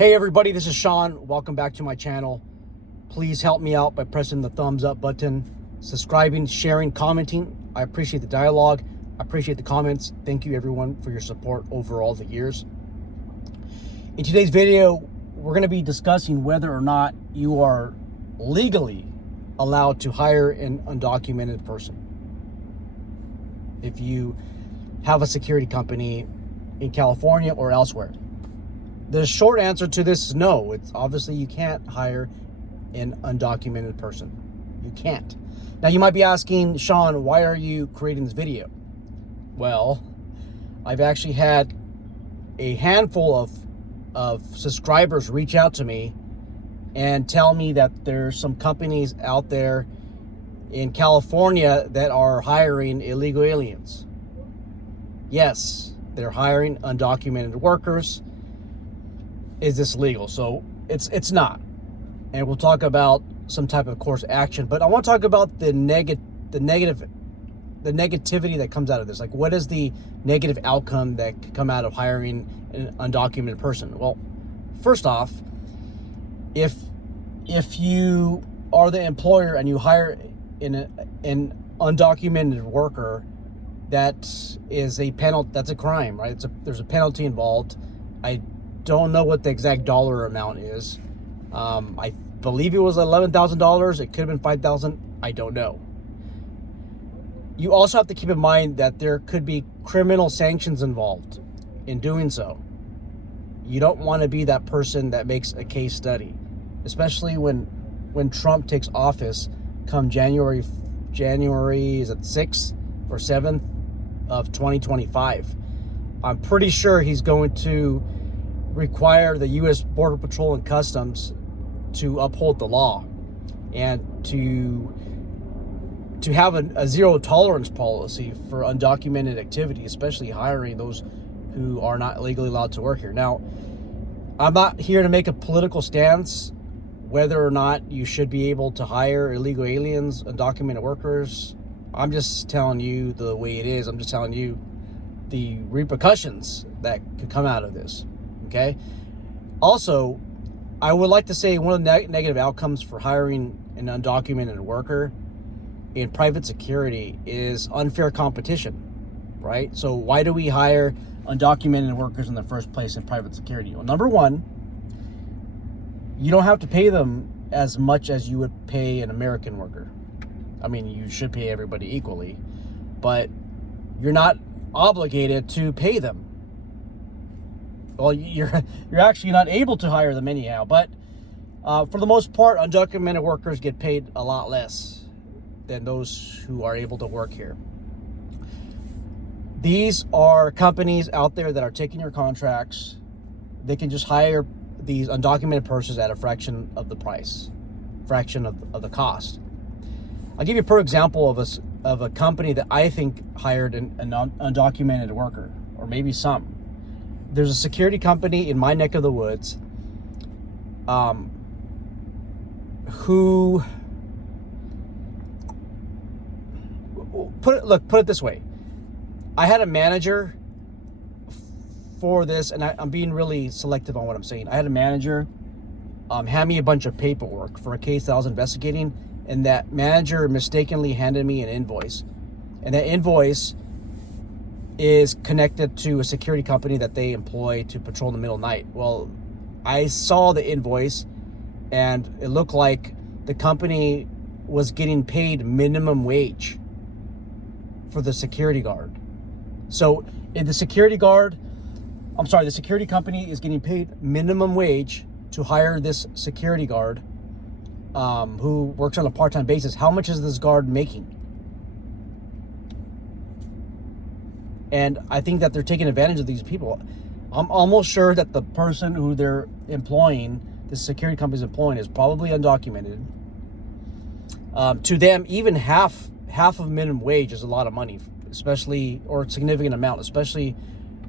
Hey everybody, this is Sean. Welcome back to my channel. Please help me out by pressing the thumbs up button, subscribing, sharing, commenting. I appreciate the dialogue. I appreciate the comments. Thank you everyone for your support over all the years. In today's video, we're going to be discussing whether or not you are legally allowed to hire an undocumented person. If you have a security company in California or elsewhere. The short answer to this is no. It's obviously you can't hire an undocumented person. You can't. Now you might be asking, Sean, why are you creating this video? Well, I've actually had a handful of subscribers reach out to me and tell me that there's some companies out there in California that are hiring illegal aliens. Yes, they're hiring undocumented workers. Is this legal? So it's not. And we'll talk about some type of course action, but I want to talk about the negativity that comes out of this. Like, what is the negative outcome that could come out of hiring an undocumented person? Well, first off, if you are the employer and you hire an undocumented worker, that is a penalty. That's a crime, right? There's a penalty involved. I don't know what the exact dollar amount is. I believe it was $11,000. It could have been $5,000. I don't know. You also have to keep in mind that there could be criminal sanctions involved in doing so. You don't want to be that person that makes a case study, especially when Trump takes office come January is it 6th or 7th of 2025. I'm pretty sure he's going to require the U.S. Border Patrol and Customs to uphold the law and to have a zero tolerance policy for undocumented activity, especially hiring those who are not legally allowed to work here. Now, I'm not here to make a political stance whether or not you should be able to hire illegal aliens, undocumented workers. I'm just telling you the way it is. I'm just telling you the repercussions that could come out of this. Okay. Also, I would like to say one of the negative outcomes for hiring an undocumented worker in private security is unfair competition, right? So why do we hire undocumented workers in the first place in private security? Well, number one, you don't have to pay them as much as you would pay an American worker. I mean, you should pay everybody equally, but you're not obligated to pay them. Well, you're actually not able to hire them anyhow, but for the most part, undocumented workers get paid a lot less than those who are able to work here. These are companies out there that are taking your contracts. They can just hire these undocumented persons at a fraction of the price, fraction of the cost. I'll give you a perfect example of a company that I think hired an undocumented worker, or maybe some. There's a security company in my neck of the woods who put it this way. I had a manager for this, and I'm being really selective on what I'm saying. I had a manager hand me a bunch of paperwork for a case that I was investigating, and that manager mistakenly handed me an invoice, and that invoice is connected to a security company that they employ to patrol in the middle of the night. Well, I saw the invoice and it looked like the company was getting paid minimum wage for the security guard. So the security company is getting paid minimum wage to hire this security guard who works on a part-time basis. How much is this guard making? And I think that they're taking advantage of these people. I'm almost sure that the person who they're employing, the security company's employing, is probably undocumented. To them, even half of minimum wage is a lot of money, especially, or a significant amount, especially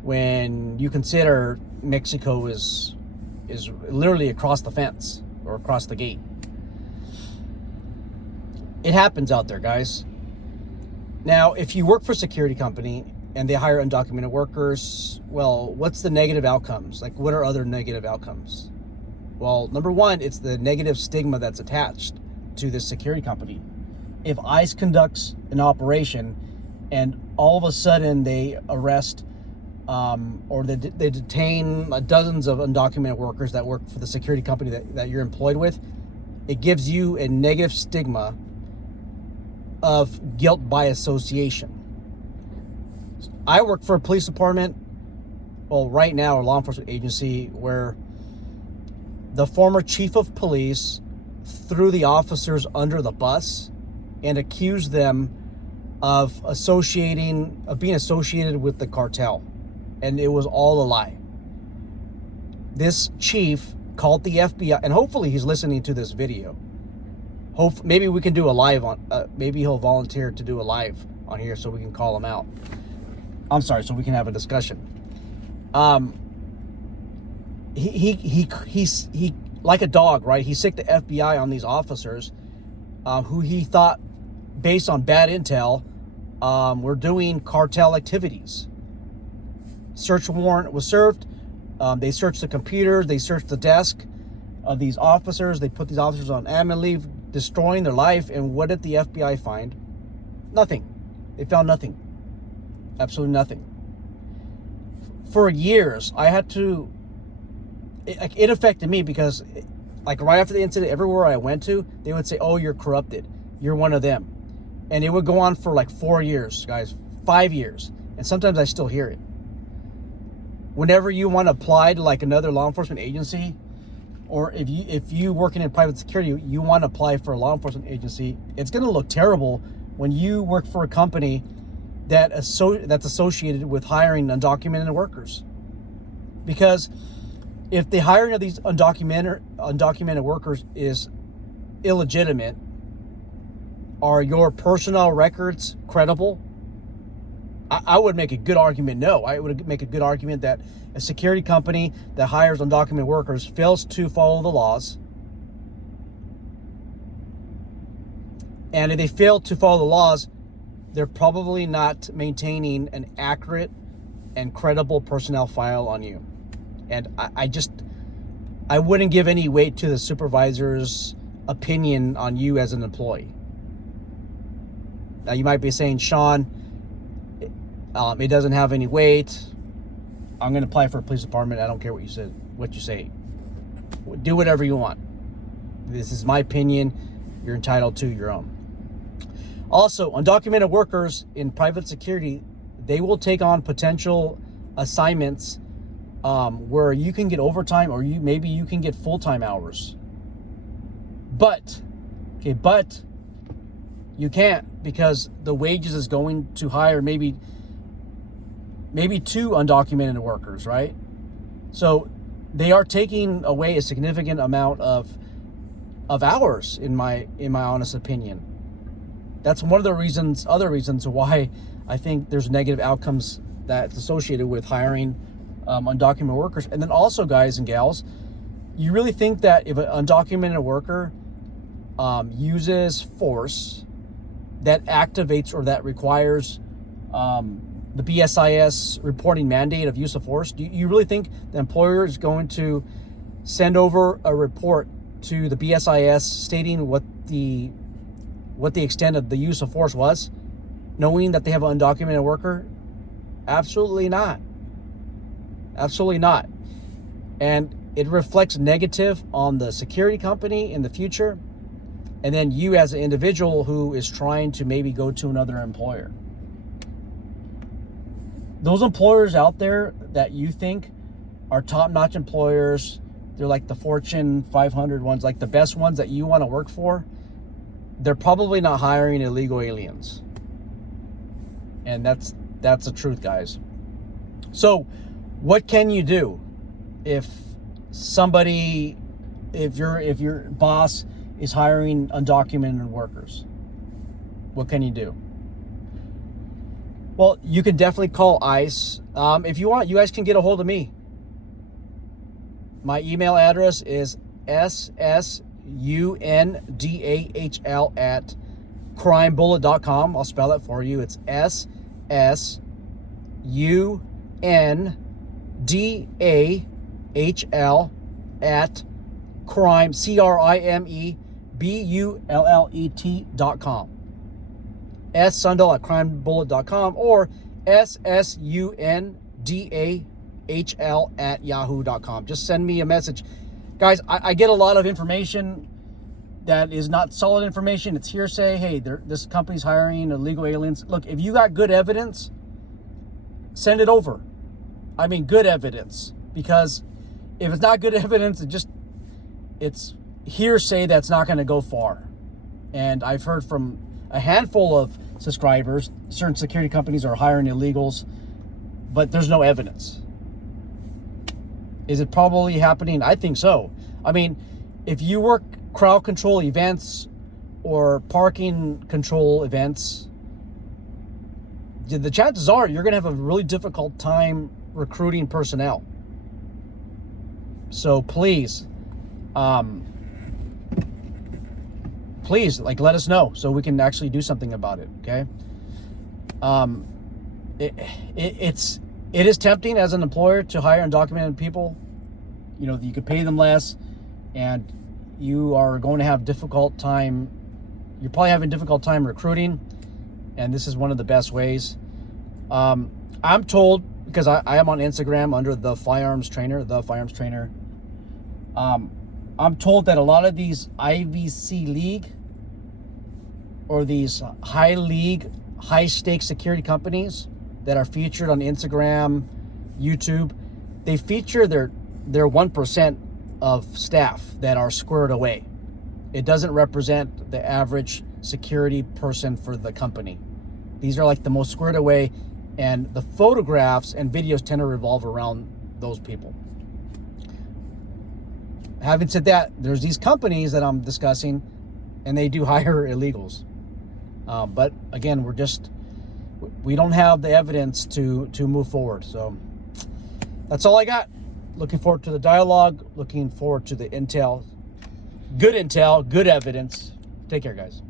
when you consider Mexico is literally across the fence or across the gate. It happens out there, guys. Now, if you work for a security company and they hire undocumented workers, well, what's the negative outcomes? Like, what are other negative outcomes? Well, number one, it's the negative stigma that's attached to this security company. If ICE conducts an operation and all of a sudden they arrest or they detain dozens of undocumented workers that work for the security company that you're employed with, it gives you a negative stigma of guilt by association. I work for a police department, well, right now, a law enforcement agency, where the former chief of police threw the officers under the bus and accused them of being associated with the cartel. And it was all a lie. This chief called the FBI, and hopefully he's listening to this video. Maybe we can do a live maybe he'll volunteer to do a live on here so we can call him out. I'm sorry, so we can have a discussion. He like a dog, right? He sicked the FBI on these officers who he thought, based on bad intel, were doing cartel activities. Search warrant was served. They searched the computers. They searched the desk of these officers. They put these officers on admin leave, destroying their life. And what did the FBI find? Nothing. They found nothing. Absolutely nothing. For years, I had to... It affected me because, like, right after the incident, everywhere I went to, they would say, "Oh, you're corrupted. You're one of them." And it would go on for like 4 years, guys, 5 years. And sometimes I still hear it. Whenever you want to apply to like another law enforcement agency, or if you working in private security, you want to apply for a law enforcement agency, it's going to look terrible when you work for a company that's associated with hiring undocumented workers. Because if the hiring of these undocumented workers is illegitimate, are your personnel records credible? I would make a good argument no. I would make a good argument that a security company that hires undocumented workers fails to follow the laws. And if they fail to follow the laws, they're probably not maintaining an accurate and credible personnel file on you. And I wouldn't give any weight to the supervisor's opinion on you as an employee. Now you might be saying, "Sean, it doesn't have any weight. I'm going to apply for a police department. I don't care what you say. Do whatever you want. This is my opinion. You're entitled to your own." Also, undocumented workers in private security, they will take on potential assignments where you can get overtime, or maybe you can get full-time hours. But you can't, because the wages is going to hire maybe 2 undocumented workers, right? So they are taking away a significant amount of hours, in my honest opinion. That's one of the other reasons why I think there's negative outcomes that's associated with hiring undocumented workers. And then also, guys and gals, you really think that if an undocumented worker uses force that activates or that requires the BSIS reporting mandate of use of force, do you really think the employer is going to send over a report to the BSIS stating what the extent of the use of force was, knowing that they have an undocumented worker? Absolutely not. Absolutely not. And it reflects negative on the security company in the future, and then you as an individual who is trying to maybe go to another employer. Those employers out there that you think are top-notch employers, they're like the Fortune 500 ones, like the best ones that you want to work for, they're probably not hiring illegal aliens. And that's the truth, guys. So what can you do if your boss is hiring undocumented workers? What can you do? Well, you can definitely call ICE. If you want, you guys can get a hold of me. My email address is ssundahl@crimebullet.com. I'll spell it for you. It's ssundahl crime, CRIMEBULLET.com. ssundal@crimebullet.com or SSUNDAHL@yahoo.com. Just send me a message. Guys, I get a lot of information that is not solid information. It's hearsay. Hey, this company's hiring illegal aliens. Look, if you got good evidence, send it over. I mean, good evidence. Because if it's not good evidence, it's hearsay that's not going to go far. And I've heard from a handful of subscribers, certain security companies are hiring illegals, but there's no evidence. Is it probably happening? I think so. I mean, if you work crowd control events or parking control events, the chances are you're going to have a really difficult time recruiting personnel. So please, let us know so we can actually do something about it. Okay. It is tempting as an employer to hire undocumented people. You know, you could pay them less, and you are going to have difficult time. You're probably having a difficult time recruiting, and this is one of the best ways. I'm told, because I am on Instagram under the firearms trainer. I'm told that a lot of these IVC league or these high stakes security companies that are featured on Instagram, YouTube, they feature their 1% of staff that are squared away. It doesn't represent the average security person for the company. These are like the most squared away, and the photographs and videos tend to revolve around those people. Having said that, there's these companies that I'm discussing, and they do hire illegals. But again, we don't have the evidence to move forward. So that's all I got. Looking forward to the dialogue. Looking forward to the intel. Good evidence. Take care, guys.